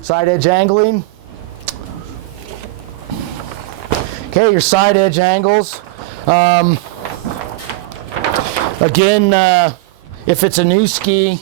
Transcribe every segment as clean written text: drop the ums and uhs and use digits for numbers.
Side edge angling. Okay, your side edge angles. Again, if it's a new ski,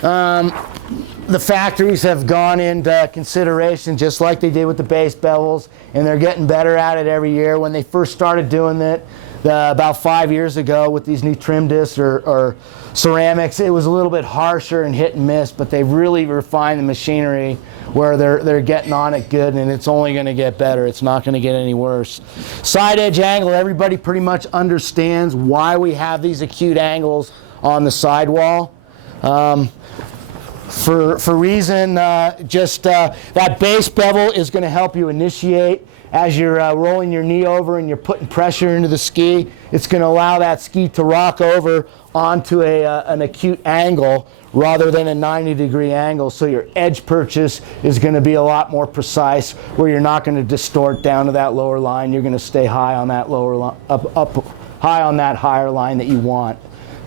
the factories have gone into consideration just like they did with the base bevels, and they're getting better at it every year. When they first started doing it about 5 years ago with these new trim discs or ceramics, it was a little bit harsher and hit and miss, but they've really refined the machinery where they're getting on it good, and it's only going to get better. It's not going to get any worse. Side edge angle, everybody pretty much understands why we have these acute angles on the sidewall. For reason, that base bevel is going to help you initiate as you're rolling your knee over and you're putting pressure into the ski. It's going to allow that ski to rock over onto an acute angle rather than a 90-degree angle, so your edge purchase is going to be a lot more precise, where you're not going to distort down to that lower line. You're going to stay high on that lower line, up high on that higher line that you want.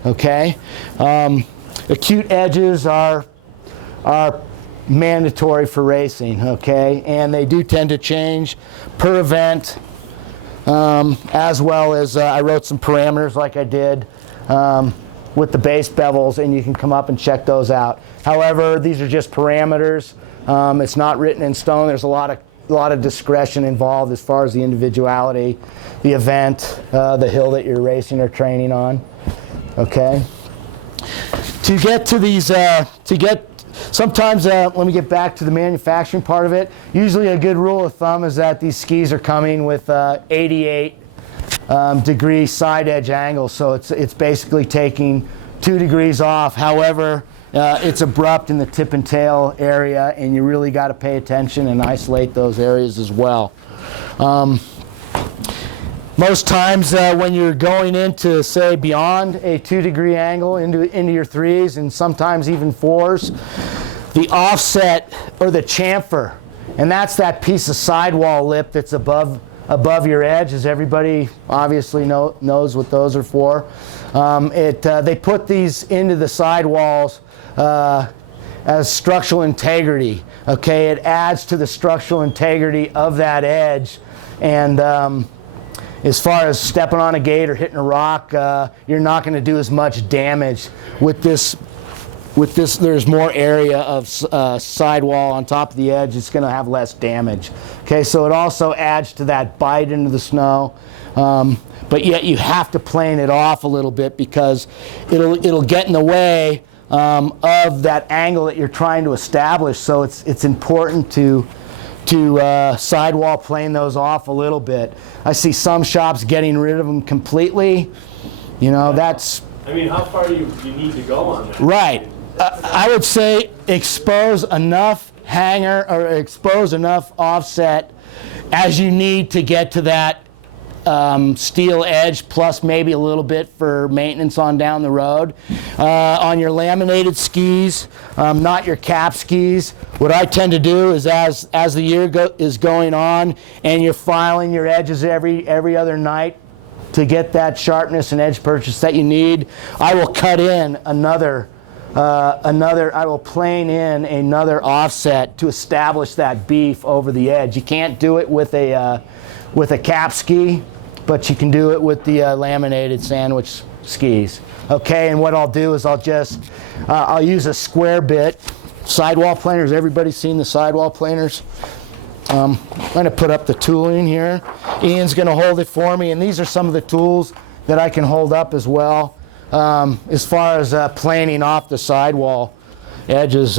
Okay, acute edges are mandatory for racing. Okay, and they do tend to change per event, as well as I wrote some parameters like I did with the base bevels, and you can come up and check those out. However, these are just parameters. It's not written in stone. There's a lot of discretion involved as far as the individuality, the event, the hill that you're racing or training on. Okay. To get to these, sometimes let me get back to the manufacturing part of it. Usually a good rule of thumb is that these skis are coming with 88 degree side edge angle, so it's basically taking 2 degrees off. However, it's abrupt in the tip and tail area, and you really got to pay attention and isolate those areas as well. Most times when you're going into, say, beyond a 2-degree angle into your 3s and sometimes even 4s, the offset or the chamfer, and that's that piece of sidewall lip that's above your edge, as everybody obviously knows what those are for. They put these into the sidewalls as structural integrity. Okay, it adds to the structural integrity of that edge, and as far as stepping on a gate or hitting a rock, you're not going to do as much damage with this. There's more area of sidewall on top of the edge. It's going to have less damage. Okay, so it also adds to that bite into the snow, but yet you have to plane it off a little bit because it'll get in the way of that angle that you're trying to establish. So it's important to sidewall plane those off a little bit. I see some shops getting rid of them completely. You know, that's... I mean, how far do you need to go on that? Right. I would say expose enough hanger or expose enough offset as you need to get to that steel edge, plus maybe a little bit for maintenance on down the road. On your laminated skis, not your cap skis, what I tend to do is as the year is going on and you're filing your edges every other night to get that sharpness and edge purchase that you need, I will cut in I will plane in another offset to establish that beef over the edge. You can't do it with a cap ski, but you can do it with the laminated sandwich skis. Okay, and what I'll do is I'll use a square bit. Sidewall planers, everybody's seen the sidewall planers? I'm going to put up the tooling here. Ian's going to hold it for me, and these are some of the tools that I can hold up as well. As far as planing off the sidewall edges,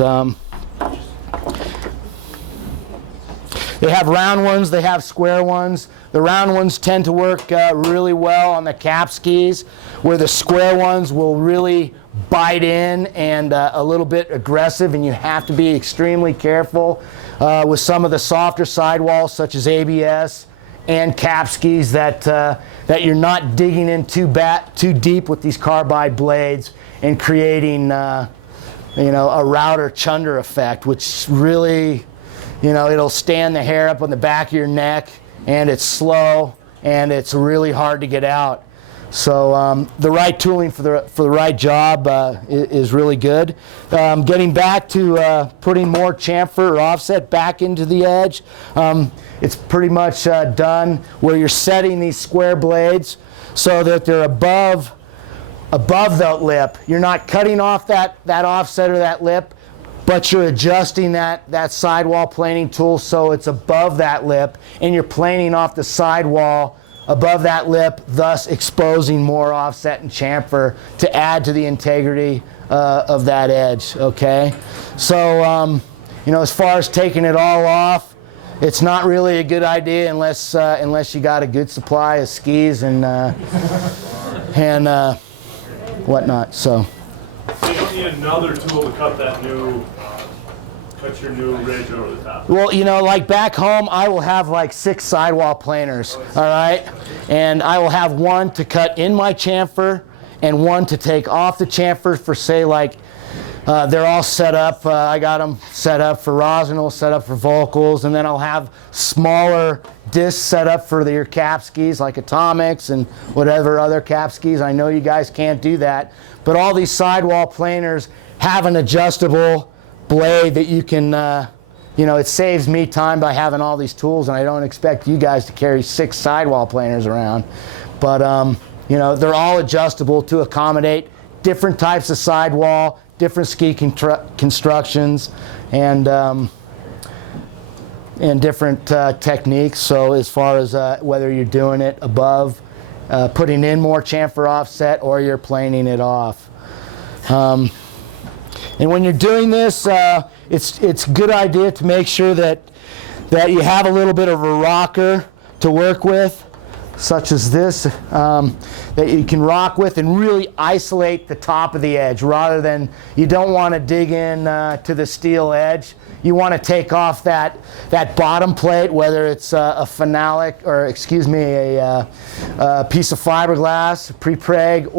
they have round ones, they have square ones. The round ones tend to work really well on the cap skis, where the square ones will really bite in and a little bit aggressive, and you have to be extremely careful with some of the softer sidewalls such as ABS and cap skis that you're not digging in too deep with these carbide blades and creating a router chunder effect, which really, it'll stand the hair up on the back of your neck, and it's slow and it's really hard to get out. So the right tooling for the right job is really good. Getting back to putting more chamfer or offset back into the edge, it's pretty much done where you're setting these square blades so that they're above the lip. You're not cutting off that offset or that lip, but you're adjusting that sidewall planing tool so it's above that lip, and you're planing off the sidewall above that lip, thus exposing more offset and chamfer to add to the integrity of that edge, okay? So, as far as taking it all off, it's not really a good idea unless you got a good supply of skis and whatnot, so. So you don't need another tool to cut your new ridge over the top. Well, like back home, I will have like 6 sidewall planers, all right? And I will have one to cut in my chamfer and one to take off the chamfer for, say, like, they're all set up. I got them set up for Rosinal, set up for Volcals, and then I'll have smaller discs set up for your cap skis, like Atomics and whatever other cap skis. I know you guys can't do that, but all these sidewall planers have an adjustable blade that you can, it saves me time by having all these tools, and I don't expect you guys to carry 6 sidewall planers around. But, they're all adjustable to accommodate different types of sidewall, different ski constructions, and different techniques. So as far as whether you're doing it above, putting in more chamfer offset, or you're planing it off. And when you're doing this, it's a good idea to make sure that you have a little bit of a rocker to work with, such as this, that you can rock with and really isolate the top of the edge, rather than, you don't want to dig in to the steel edge. You want to take off that bottom plate, whether it's a phenolic, or a piece of fiberglass, pre-preg,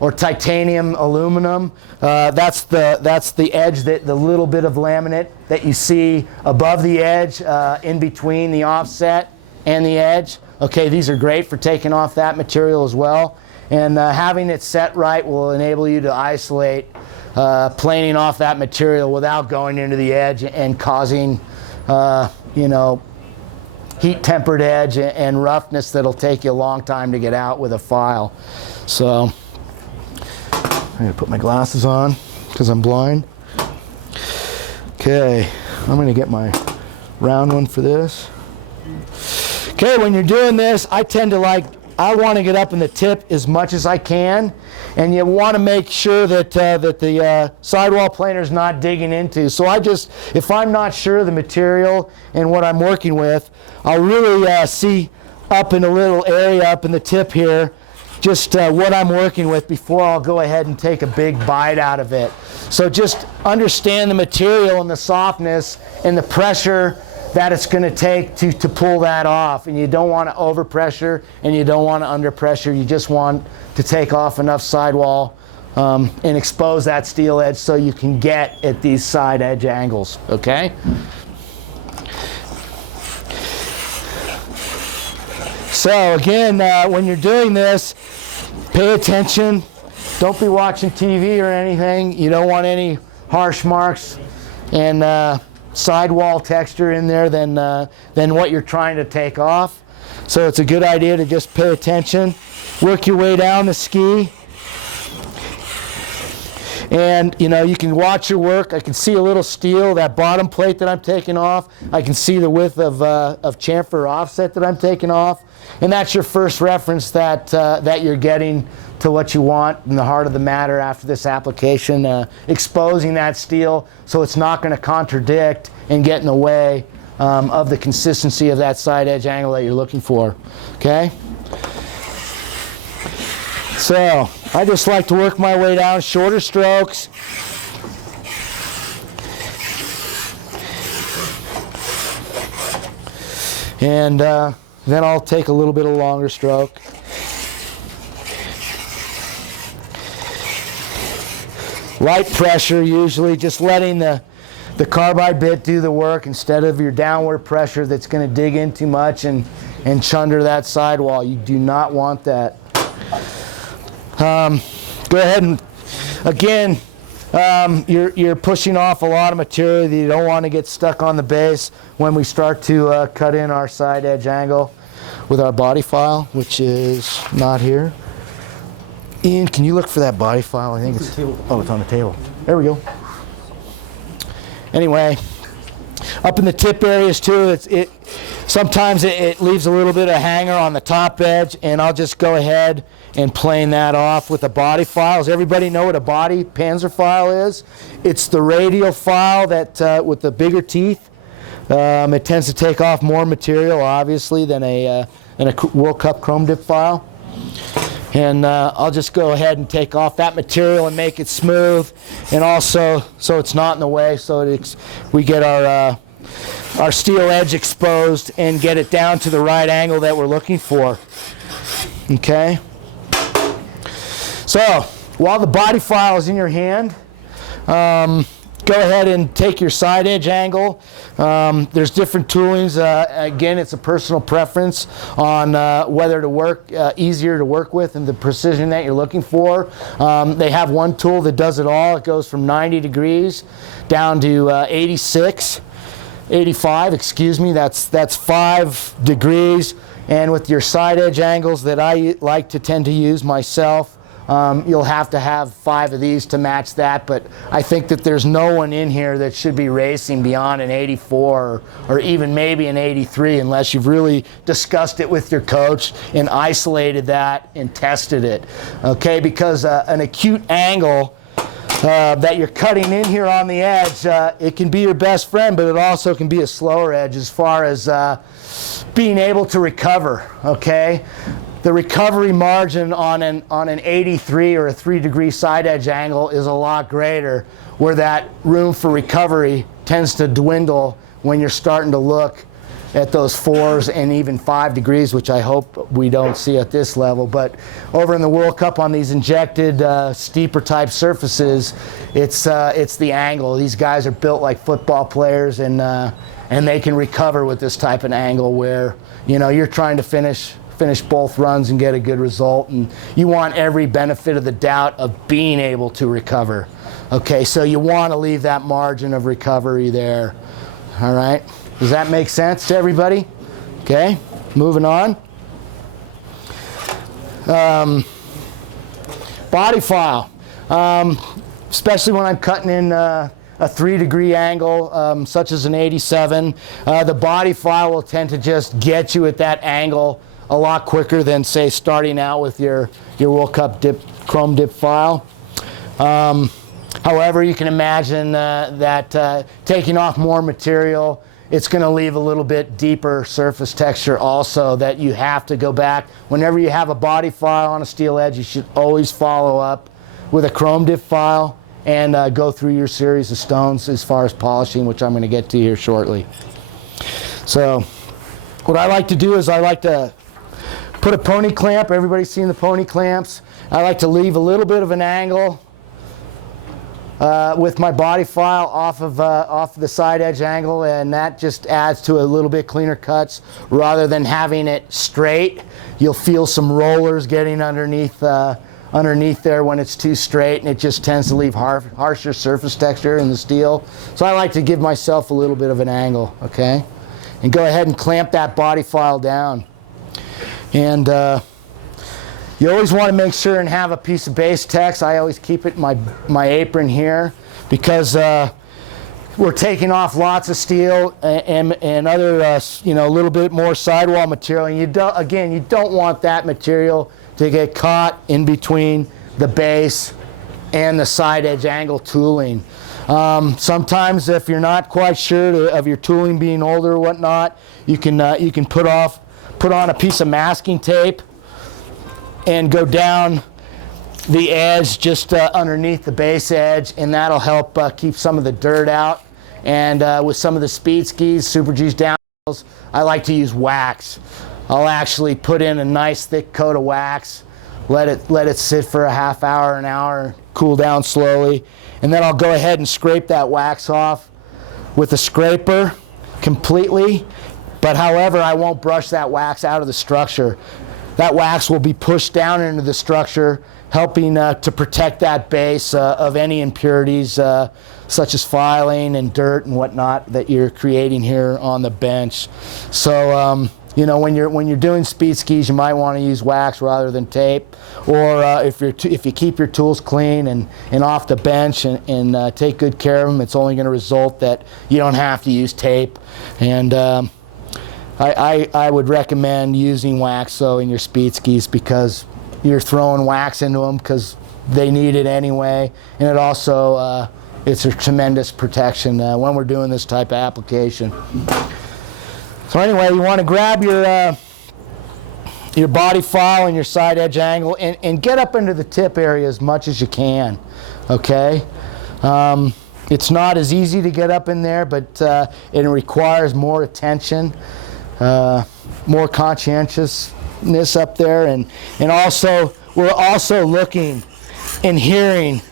or titanium aluminum. That's the edge, the little bit of laminate that you see above the edge, in between the offset and the edge. Okay, these are great for taking off that material as well. And having it set right will enable you to isolate planing off that material without going into the edge and causing, heat-tempered edge and roughness that'll take you a long time to get out with a file. So, I'm going to put my glasses on because I'm blind. Okay, I'm going to get my round one for this. Okay, when you're doing this, I want to get up in the tip as much as I can, and you want to make sure that the sidewall planer is not digging into. So if I'm not sure of the material and what I'm working with, I'll really see up in a little area up in the tip here, just what I'm working with before I'll go ahead and take a big bite out of it. So just understand the material and the softness and the pressure that it's going to take to pull that off. And you don't want to overpressure and you don't want to underpressure. You just want to take off enough sidewall and expose that steel edge so you can get at these side edge angles, okay? So again, when you're doing this, pay attention. Don't be watching TV or anything. You don't want any harsh marks and sidewall texture in there than what you're trying to take off. So it's a good idea to just pay attention. Work your way down the ski. And you can watch your work. I can see a little steel, that bottom plate that I'm taking off. I can see the width of chamfer offset that I'm taking off. And that's your first reference that you're getting to what you want in the heart of the matter after this application, exposing that steel so it's not going to contradict and get in the way of the consistency of that side edge angle that you're looking for. Okay? So I just like to work my way down, shorter strokes. And then I'll take a little bit of longer stroke. Light pressure usually, just letting the carbide bit do the work instead of your downward pressure that's going to dig in too much and chunder that sidewall. You do not want that. Go ahead and, again, you're pushing off a lot of material that you don't want to get stuck on the base when we start to cut in our side edge angle with our body file, which is not here. Ian, can you look for that body file? I think it's on the table. There we go. Anyway, up in the tip areas too, sometimes it leaves a little bit of hanger on the top edge, and I'll just go ahead and plane that off with a body file. Does everybody know what a body Panzer file is? It's the radial file that with the bigger teeth. It tends to take off more material, obviously, than a World Cup chrome dip file. And I'll just go ahead and take off that material and make it smooth, and also so it's not in the way, so we get our steel edge exposed and get it down to the right angle that we're looking for. Okay? So while the body file is in your hand, go ahead and take your side edge angle. There's different toolings. Again, it's a personal preference on whether to work easier to work with and the precision that you're looking for. They have one tool that does it all. It goes from 90 degrees down to 85, excuse me. That's 5 degrees. And with your side edge angles that I like to tend to use myself, you'll have to have 5 of these to match that, but I think that there's no one in here that should be racing beyond an 84 or even maybe an 83 unless you've really discussed it with your coach and isolated that and tested it. Okay, because an acute angle that you're cutting in here on the edge, it can be your best friend, but it also can be a slower edge as far as being able to recover, okay? The recovery margin on an 83 or a 3-degree side edge angle is a lot greater, where that room for recovery tends to dwindle when you're starting to look at those 4s and even 5 degrees, which I hope we don't see at this level. But over in the World Cup on these injected steeper type surfaces, it's the angle. These guys are built like football players, and they can recover with this type of angle where, you know, you're trying to finish both runs and get a good result, and you want every benefit of the doubt of being able to recover. Okay, so you want to leave that margin of recovery there. All right, does that make sense to everybody? Okay, moving on. Body file, especially when I'm cutting in a 3-degree angle, such as an 87, the body file will tend to just get you at that angle a lot quicker than, say, starting out with your World Cup chrome dip file. However, you can imagine that taking off more material, it's going to leave a little bit deeper surface texture also that you have to go back. Whenever you have a body file on a steel edge, you should always follow up with a chrome dip file and go through your series of stones as far as polishing, which I'm going to get to here shortly. So what I like to do is I like to put a pony clamp. Everybody's seen the pony clamps. I like to leave a little bit of an angle with my body file off of the side edge angle, and that just adds to a little bit cleaner cuts rather than having it straight. You'll feel some rollers getting underneath there when it's too straight, and it just tends to leave harsher surface texture in the steel. So I like to give myself a little bit of an angle, okay? And go ahead and clamp that body file down. And you always want to make sure and have a piece of base text. I always keep it in my apron here because we're taking off lots of steel and other a little bit more sidewall material. And you don't want that material to get caught in between the base and the side edge angle tooling. Sometimes if you're not quite sure of your tooling being older or whatnot, you can put on a piece of masking tape and go down the edge just underneath the base edge, and that'll help keep some of the dirt out. And with some of the speed skis, Super G's downhills, I like to use wax. I'll actually put in a nice thick coat of wax, let it sit for a half hour, an hour, cool down slowly, and then I'll go ahead and scrape that wax off with a scraper completely. But however, I won't brush that wax out of the structure. that wax will be pushed down into the structure, helping to protect that base of any impurities such as filing and dirt and whatnot that you're creating here on the bench. So you know, when you're doing speed skis, you might want to use wax rather than tape, or if you keep your tools clean and off the bench and take good care of them, it's only going to result that you don't have to use tape. And I would recommend using wax so in your speed skis, because you're throwing wax into them because they need it anyway, and it also it's a tremendous protection when we're doing this type of application. So anyway, you want to grab your body file and your side edge angle and get up into the tip area as much as you can, okay? It's not as easy to get up in there, but it requires more attention, more conscientiousness up there, and also we're also looking and hearing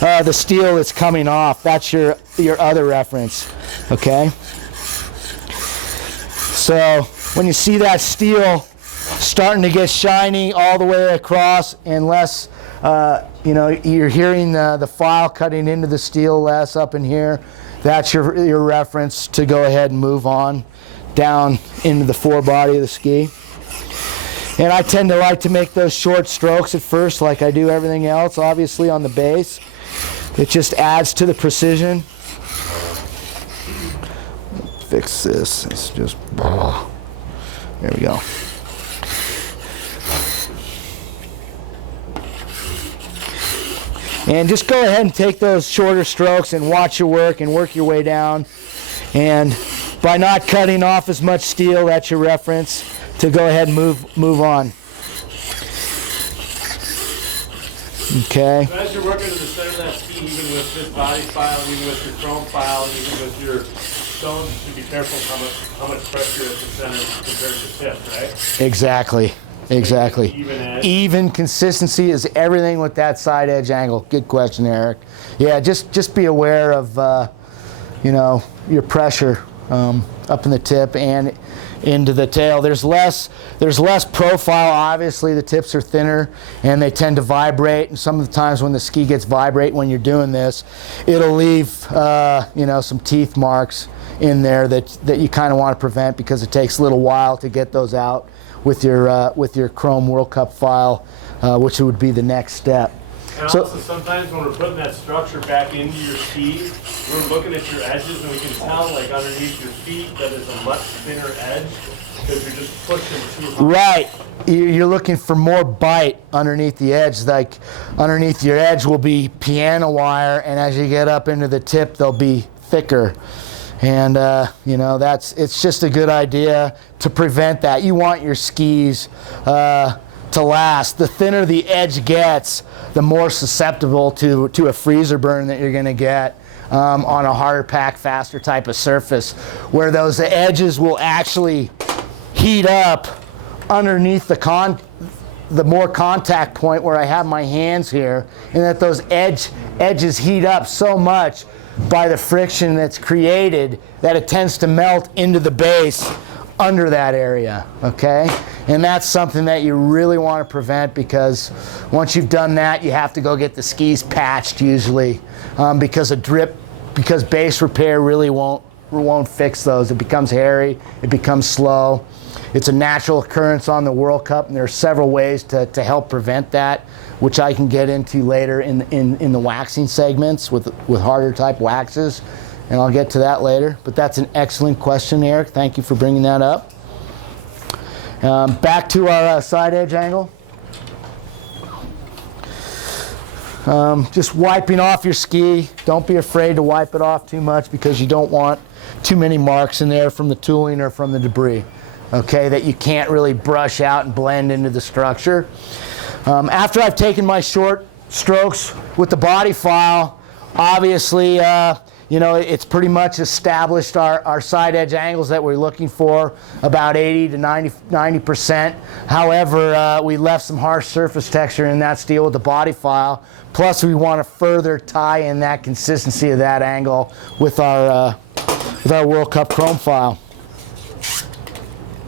the steel that's coming off. That's your other reference, okay? So when you see that steel starting to get shiny all the way across, unless you know, you're hearing the file cutting into the steel less up in here, that's your reference to go ahead and move on down into the forebody of the ski. And I tend to like to make those short strokes at first, like I do everything else, obviously on the base. It just adds to the precision. Fix this. It's just, there we go. And just go ahead and take those shorter strokes and watch your work and work your way down. And by not cutting off as much steel, that's your reference to go ahead and move on. Okay. So as you're working to the center of that ski, even with this body file, even with your chrome file, even with your stones, you should be careful how much pressure at the center compared to the tip, right? Exactly. Exactly. Even edge. Even consistency is everything with that side edge angle. Good question, Eric. Yeah, just be aware of you know, your pressure up in the tip and into the tail. There's less profile. Obviously, the tips are thinner and they tend to vibrate. And some of the times when the ski gets vibrate when you're doing this, it'll leave you know, some teeth marks in there that you kind of want to prevent, because it takes a little while to get those out with your Chrome World Cup file, which would be the next step. And So- also sometimes when we're putting that structure back into your skis, we're looking at your edges and we can tell, like underneath your feet, that it's a much thinner edge because you're just pushing too hard. Right. You're looking for more bite underneath the edge. Like underneath your edge will be piano wire, and as you get up into the tip, they'll be thicker. And you know, it's just a good idea to prevent that. You want your skis to last. The thinner the edge gets, the more susceptible to a freezer burn that you're going to get on a harder pack, faster type of surface, where those edges will actually heat up underneath the more contact point where I have my hands here, and that those edges heat up so much by the friction that's created that it tends to melt into the base under that area, okay? And that's something that you really want to prevent, because once you've done that, you have to go get the skis patched usually, because base repair really won't fix those. It becomes hairy, it becomes slow. It's a natural occurrence on the World Cup, and there are several ways to help prevent that, which I can get into later in the waxing segments with harder type waxes, and I'll get to that later. But that's an excellent question, Eric. Thank you for bringing that up. Back to our side edge angle. Just wiping off your ski. Don't be afraid to wipe it off too much, because you don't want too many marks in there from the tooling or from the debris, okay, that you can't really brush out and blend into the structure. After I've taken my short strokes with the body file, obviously, you know, it's pretty much established our side edge angles that we're looking for, about 80 to 90%. However, we left some harsh surface texture in that steel with the body file. Plus, we want to further tie in that consistency of that angle with our World Cup chrome file.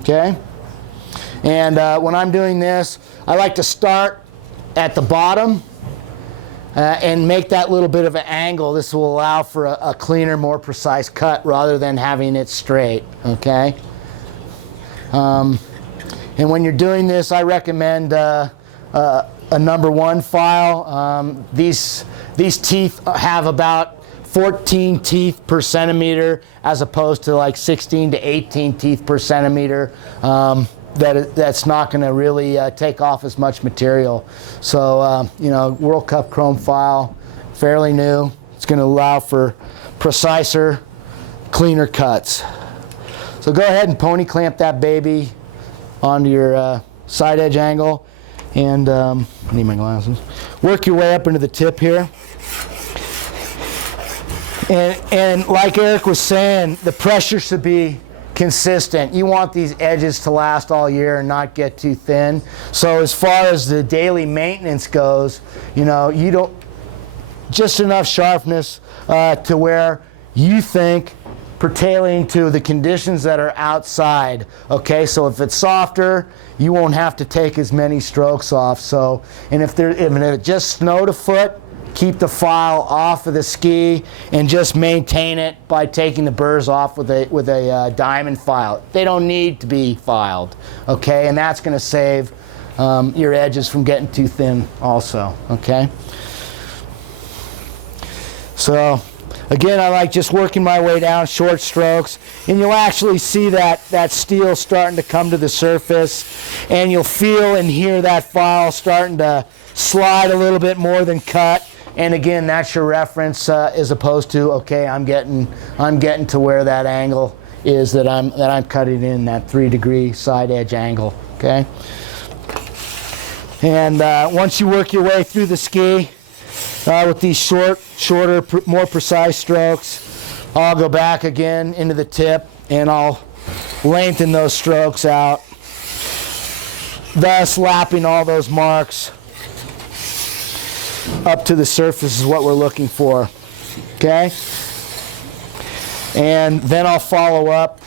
Okay? And when I'm doing this, I like to start at the bottom and make that little bit of an angle. This will allow for a cleaner, more precise cut rather than having it straight, okay? And when you're doing this, I recommend a number 1 file. These teeth have about 14 teeth per centimeter as opposed to like 16 to 18 teeth per centimeter. That's not going to really take off as much material. So, you know, World Cup chrome file, fairly new. It's going to allow for preciser, cleaner cuts. So go ahead and pony clamp that baby onto your side edge angle, and I need my glasses. Work your way up into the tip here. And like Eric was saying, the pressure should be consistent. You want these edges to last all year and not get too thin. So as far as the daily maintenance goes, you know, you don't, just enough sharpness to where you think pertaining to the conditions that are outside. Okay, so if it's softer, you won't have to take as many strokes off. So, and if it just snowed a foot, keep the file off of the ski and just maintain it by taking the burrs off with a diamond file. They don't need to be filed, okay? And that's going to save your edges from getting too thin also, okay? So again, I like just working my way down, short strokes, and you'll actually see that steel starting to come to the surface, and you'll feel and hear that file starting to slide a little bit more than cut. And again, that's your reference as opposed to, okay, I'm getting to where that angle is that I'm cutting in, that 3-degree side edge angle, okay? And once you work your way through the ski with these shorter, more precise strokes, I'll go back again into the tip and I'll lengthen those strokes out, thus lapping all those marks up to the surface is what we're looking for, okay? And then I'll follow up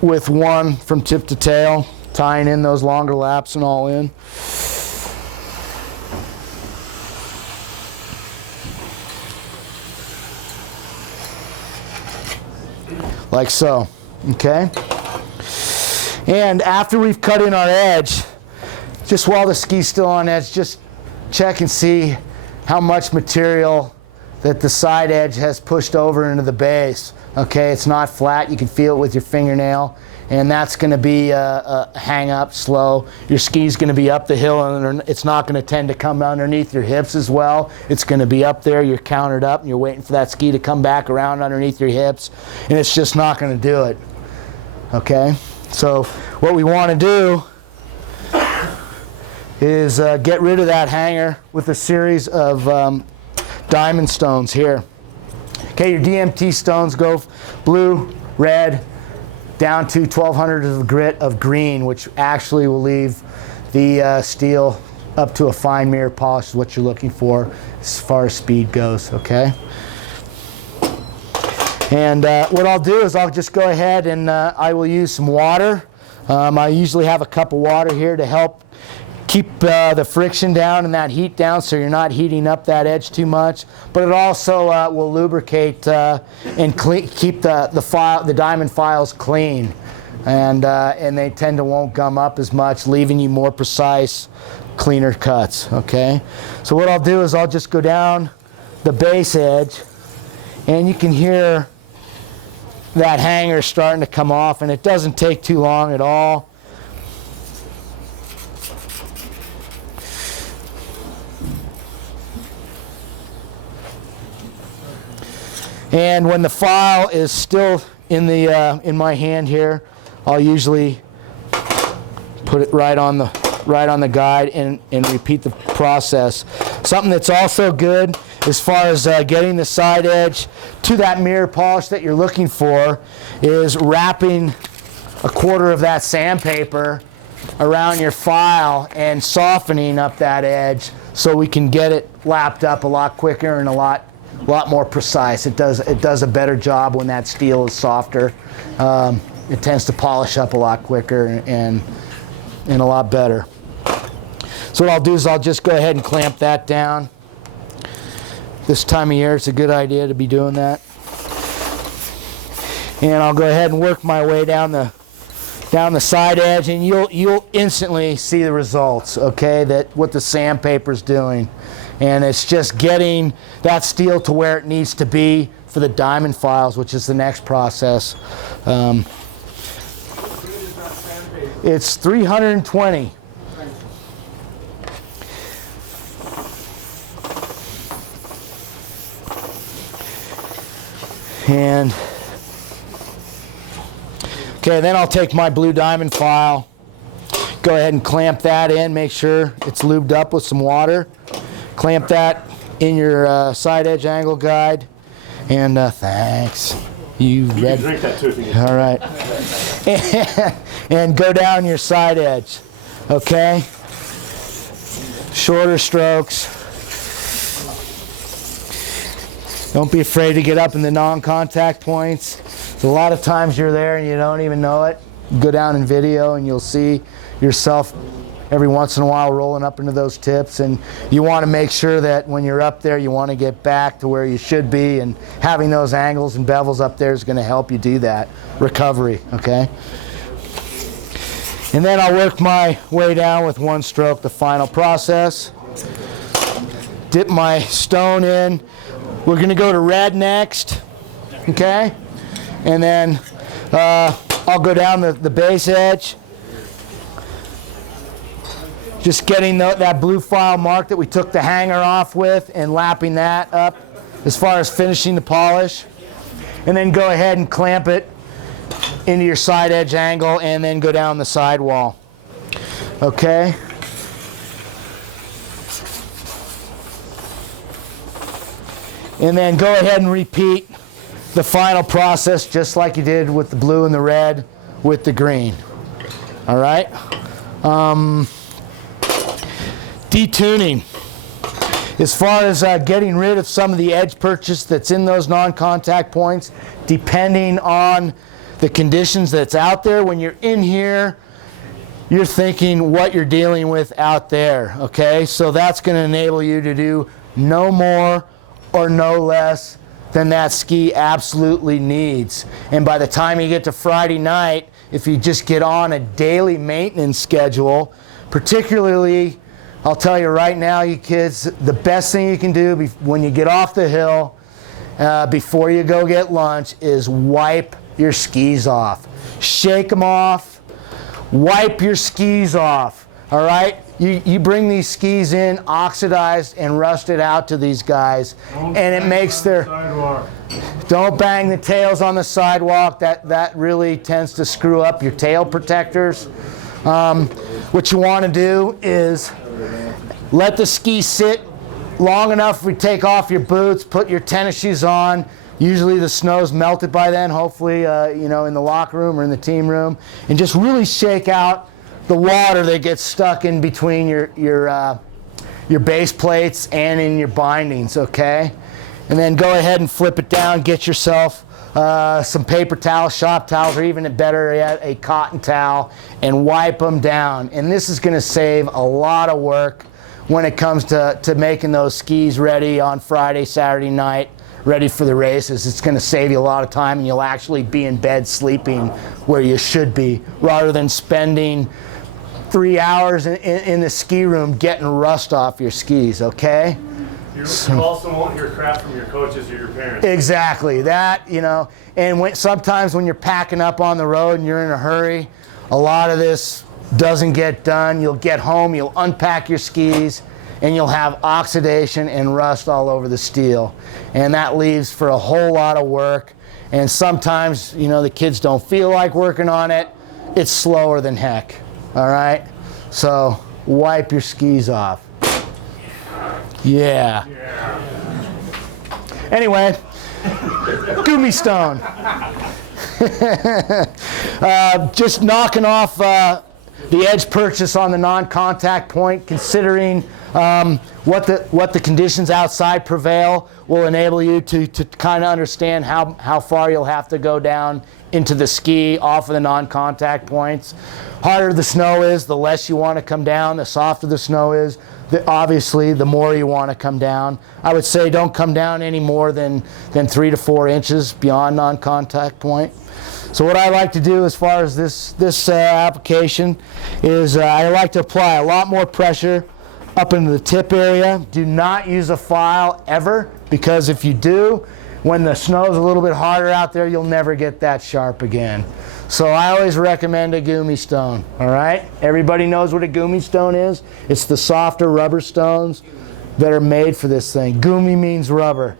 with one from tip to tail, tying in those longer laps and all in. Like so, okay? And after we've cut in our edge, just while the ski's still on edge, just check and see how much material that the side edge has pushed over into the base. Okay, it's not flat. You can feel it with your fingernail, and that's going to be a hang up, slow. Your ski's going to be up the hill, and it's not going to tend to come underneath your hips as well. It's going to be up there. You're countered up, and you're waiting for that ski to come back around underneath your hips, and it's just not going to do it. Okay, so what we want to do is get rid of that hanger with a series of diamond stones here. Okay, your DMT stones go blue, red, down to 1200 of grit of green, which actually will leave the steel up to a fine mirror polish is what you're looking for as far as speed goes, okay? And what I'll do is I'll just go ahead and I will use some water. I usually have a cup of water here to help keep the friction down and that heat down so you're not heating up that edge too much. But it also will lubricate and keep the diamond files clean. And they tend to won't gum up as much, leaving you more precise, cleaner cuts, okay? So what I'll do is I'll just go down the base edge, and you can hear that hanger starting to come off, and it doesn't take too long at all. And when the file is still in my hand here, I'll usually put it right on the guide and repeat the process. Something that's also good as far as getting the side edge to that mirror polish that you're looking for is wrapping a quarter of that sandpaper around your file and softening up that edge so we can get it lapped up a lot quicker and a lot more precise. It does a better job when that steel is softer. it tends to polish up a lot quicker and a lot better. So what I'll do is I'll just go ahead and clamp that down. This time of year, it's a good idea to be doing that. And I'll go ahead and work my way down the side edge, and you'll instantly see the results, okay, that what the sandpaper's doing. And it's just getting that steel to where it needs to be for the diamond files, which is the next process. It's 320. And okay, then I'll take my blue diamond file, go ahead and clamp that in, make sure it's lubed up with some water. Clamp that in your side edge angle guide, and thanks. You can drink that too if you need. All right. And go down your side edge, okay? Shorter strokes. Don't be afraid to get up in the non-contact points. A lot of times you're there and you don't even know it. Go down in video and you'll see yourself every once in a while rolling up into those tips, and you want to make sure that when you're up there you want to get back to where you should be, and having those angles and bevels up there is going to help you do that recovery, okay? And then I'll work my way down with one stroke, the final process. Dip my stone in. We're going to go to red next, okay? And then I'll go down the base edge. Just getting that blue file mark that we took the hanger off with and lapping that up as far as finishing the polish. And then go ahead and clamp it into your side edge angle and then go down the sidewall. Okay? And then go ahead and repeat the final process just like you did with the blue and the red with the green. All right? Detuning. As far as getting rid of some of the edge purchase that's in those non-contact points, depending on the conditions that's out there, when you're in here, you're thinking what you're dealing with out there, okay? So that's going to enable you to do no more or no less than that ski absolutely needs. And by the time you get to Friday night, if you just get on a daily maintenance schedule, particularly, I'll tell you right now, you kids, the best thing you can do when you get off the hill, before you go get lunch, is wipe your skis off. Shake them off, wipe your skis off, all right? You bring these skis in oxidized and rusted out to these guys, and it makes their... Don't bang the tails on the sidewalk. That really tends to screw up your tail protectors. What you want to do is let the ski sit long enough. We take off your boots, put your tennis shoes on. Usually the snow's melted by then, hopefully, in the locker room or in the team room, and just really shake out the water that gets stuck in between your base plates and in your bindings, okay? And then go ahead and flip it down, get yourself some paper towels, shop towels, or even better yet, a cotton towel, and wipe them down. And this is going to save a lot of work when it comes to making those skis ready on Friday, Saturday night, ready for the races. It's going to save you a lot of time, and you'll actually be in bed sleeping where you should be, rather than spending 3 hours in the ski room getting rust off your skis, okay? You also won't hear crap from your coaches or your parents. Exactly, that, and sometimes when you're packing up on the road and you're in a hurry, a lot of this doesn't get done. You'll get home, you'll unpack your skis, and you'll have oxidation and rust all over the steel. And that leaves for a whole lot of work. And sometimes, the kids don't feel like working on it. It's slower than heck, all right? So wipe your skis off. Yeah. Anyway, Gumi Stone. Just knocking off the edge purchase on the non-contact point, considering What the conditions outside prevail will enable you to kind of understand how far you'll have to go down into the ski off of the non-contact points. Harder the snow is, the less you want to come down. The softer the snow is, obviously the more you want to come down. I would say don't come down any more than 3 to 4 inches beyond non-contact point. So what I like to do as far as this application is I like to apply a lot more pressure up into the tip area. Do not use a file ever, because if you do, when the snow is a little bit harder out there, you'll never get that sharp again. So I always recommend a gumi stone, all right? Everybody knows what a gumi stone is? It's the softer rubber stones that are made for this thing. Gumi means rubber.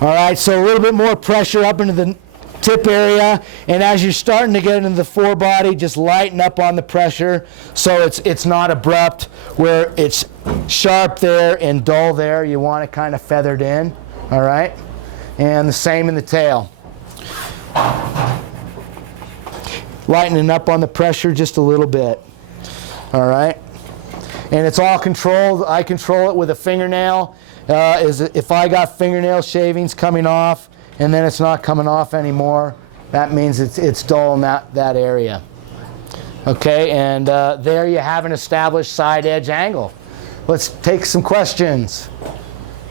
All right, so a little bit more pressure up into the tip area, and as you're starting to get into the forebody, just lighten up on the pressure so it's not abrupt where it's sharp there and dull there. You want it kind of feathered in, all right? And the same in the tail. Lightening up on the pressure just a little bit, all right? And it's all controlled. I control it with a fingernail. If I got fingernail shavings coming off and then it's not coming off anymore, that means it's dull in that area. Okay, and there you have an established side edge angle. Let's take some questions.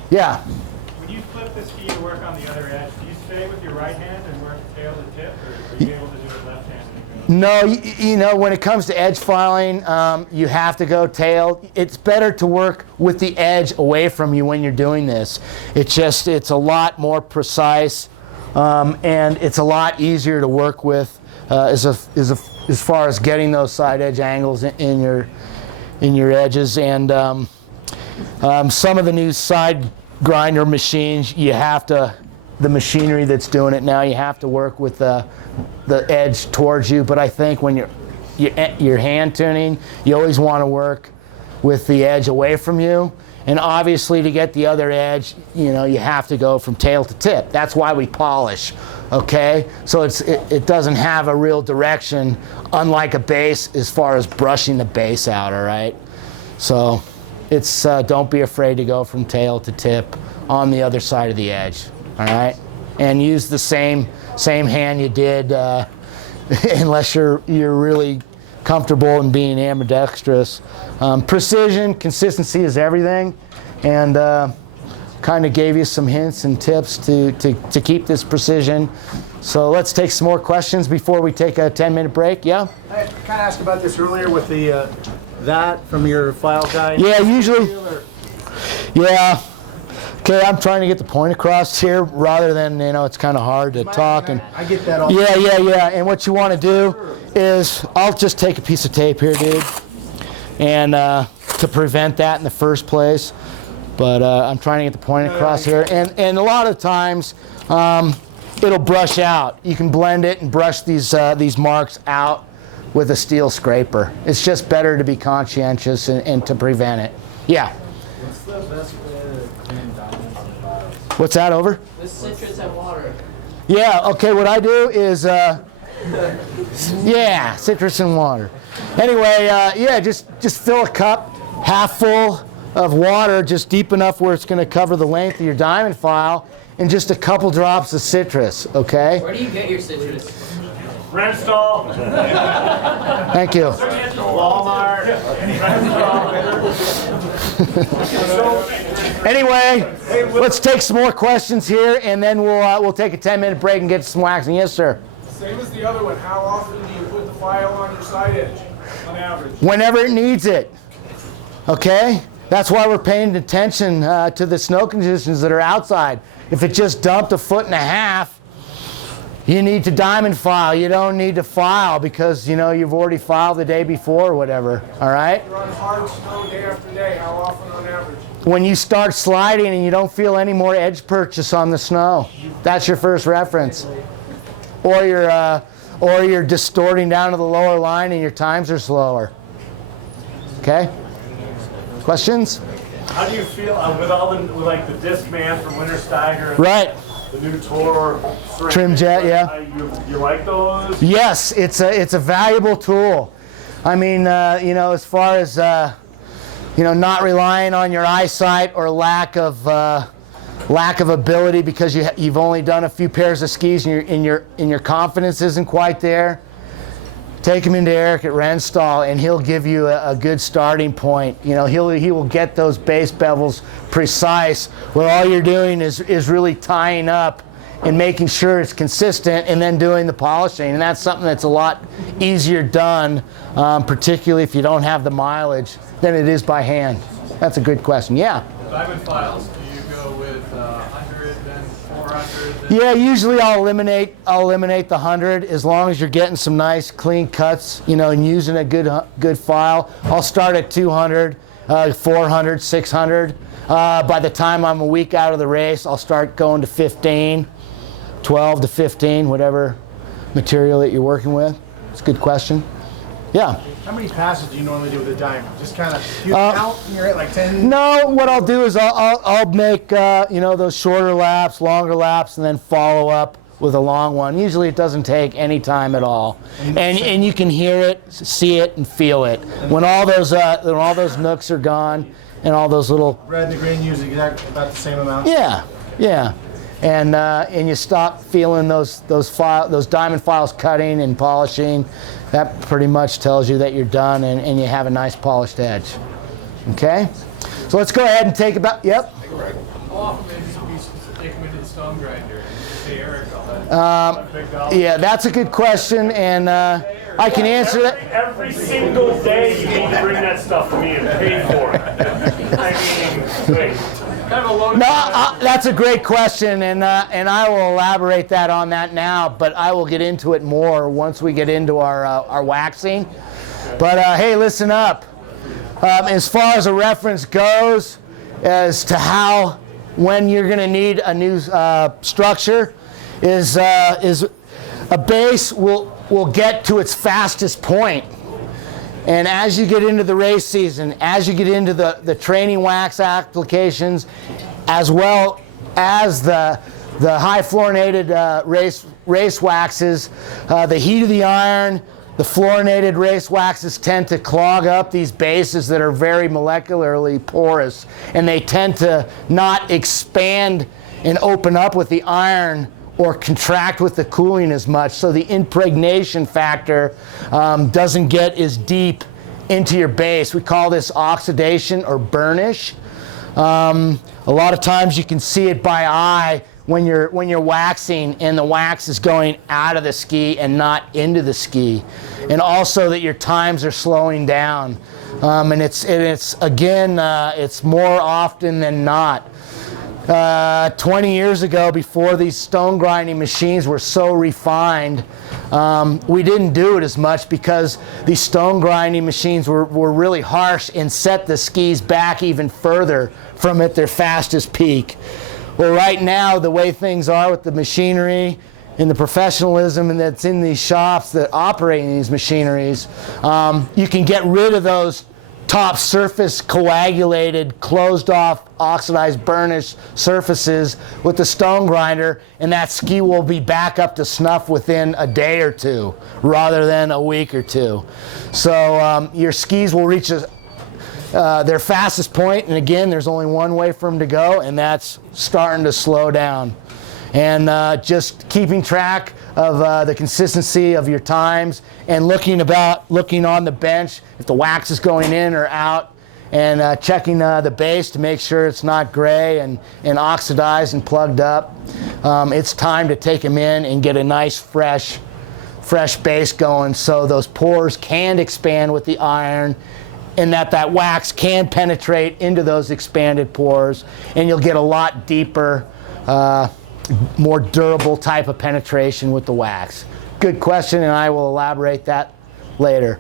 Yeah? When you flip the ski to work on the other edge, do you stay with your right hand and work tail to tip, or are you able to do it left handed? No, you know, when it comes to edge filing, you have to go tail. It's better to work with the edge away from you when you're doing this. It's a lot more precise, and it's a lot easier to work with as far as getting those side edge angles in your edges. And some of the new side grinder machines, the machinery that's doing it now, you have to work with the edge towards you. But I think when you're hand tuning, you always want to work with the edge away from you. And obviously to get the other edge, you know, you have to go from tail to tip. That's why we polish, okay? So it doesn't have a real direction, unlike a base, as far as brushing the base out, all right? So it's don't be afraid to go from tail to tip on the other side of the edge, all right? And use the same hand you did, unless you're really comfortable in being ambidextrous. Precision, consistency is everything, and kind of gave you some hints and tips to keep this precision. So let's take some more questions before we take a 10-minute break. Yeah? I kind of asked about this earlier with the that from your file guide. Yeah, usually. Yeah. Okay, I'm trying to get the point across here rather than, you know, it's kind of hard to talk. And I get that all. Yeah. And what you want to do is, I'll just take a piece of tape here, dude, and to prevent that in the first place. But I'm trying to get the point across here. And a lot of times, it'll brush out. You can blend it and brush these marks out with a steel scraper. It's just better to be conscientious and to prevent it. Yeah. What's the best way to clean diamonds and bottles? What's that, over? With citrus and water. Yeah, okay, what I do is, yeah, citrus and water. Anyway, yeah, just fill a cup half full of water, just deep enough where it's going to cover the length of your diamond file, and just a couple drops of citrus, okay? Where do you get your citrus? Rennstall. Thank you. Walmart. Anyway, let's take some more questions here, and then we'll take a 10-minute break and get some waxing. Yes, sir? Same as the other one, how often do you put the file on your side edge, on average? Whenever it needs it, okay? That's why we're paying attention to the snow conditions that are outside. If it just dumped 1.5 feet, you need to diamond file. You don't need to file because, you know, you've already filed the day before or whatever, all right? You're on hard snow day after day, how often on average? When you start sliding and you don't feel any more edge purchase on the snow, that's your first reference. Or you're distorting down to the lower line and your times are slower. Okay? Questions? How do you feel with all the the Discman from Winter Steiger? Right. The new Tor Trim jet, yeah. You like those? Yes, it's a valuable tool. I mean, you know, as far as not relying on your eyesight or lack of ability because you've only done a few pairs of skis and your confidence isn't quite there. Take him into Eric at Rennstall, and he'll give you a good starting point. He will get those base bevels precise, where all you're doing is really tying up and making sure it's consistent, and then doing the polishing. And that's something that's a lot easier done, particularly if you don't have the mileage, than it is by hand. That's a good question. Yeah. Diamond files, do you go with 100, then 400? Then Yeah, usually I'll eliminate the 100 as long as you're getting some nice clean cuts, and using a good file. I'll start at 200, 400, 600. By the time I'm a week out of the race, I'll start going to 15, 12 to 15, whatever material that you're working with. It's a good question. Yeah. How many passes do you normally do with a diamond? Just kind of, you count and you're at like 10? No, what I'll do is I'll make those shorter laps, longer laps, and then follow up with a long one. Usually it doesn't take any time at all, and you can hear it, see it, and feel it when all those nooks are gone and all those little Red and the green use exactly about the same amount. yeah, and you stop feeling those diamond files cutting and polishing. That pretty much tells you that you're done and you have a nice polished edge. Okay, so let's go ahead and take about Yep. how often maybe you take them into the stone grinder and say, Eric, I'll let Yeah, that's a good question, and I can answer that. Every single day you need to bring that stuff to me and pay for it. I mean, wait. kind of a loaded No, that's a great question, and I will elaborate on that now, but I will get into it more once we get into our waxing. But hey, listen up. As far as a reference goes, as to when you're going to need a new structure, is a base will get to its fastest point. And as you get into the race season, as you get into the training wax applications, as well as the high fluorinated race waxes, the heat of the iron, the fluorinated race waxes tend to clog up these bases that are very molecularly porous, and they tend to not expand and open up with the iron or contract with the cooling as much, so the impregnation factor doesn't get as deep into your base. We call this oxidation or burnish. A lot of times you can see it by eye when you're waxing and the wax is going out of the ski and not into the ski, and also that your times are slowing down. And it's again, it's more often than not. 20 years ago, before these stone grinding machines were so refined, we didn't do it as much because these stone grinding machines were really harsh and set the skis back even further from at their fastest peak. Well, right now, the way things are with the machinery and the professionalism and that's in these shops that operate in these machineries, you can get rid of those top surface coagulated, closed off, oxidized burnish surfaces with the stone grinder, and that ski will be back up to snuff within a day or two rather than a week or two. So your skis will reach their fastest point, and again, there's only one way for them to go, and that's starting to slow down. And just keeping track of the consistency of your times and looking on the bench if the wax is going in or out, and checking the base to make sure it's not gray and oxidized and plugged up. It's time to take them in and get a nice fresh base going, so those pores can expand with the iron, and that wax can penetrate into those expanded pores, and you'll get a lot deeper, more durable type of penetration with the wax. Good question, and I will elaborate that later.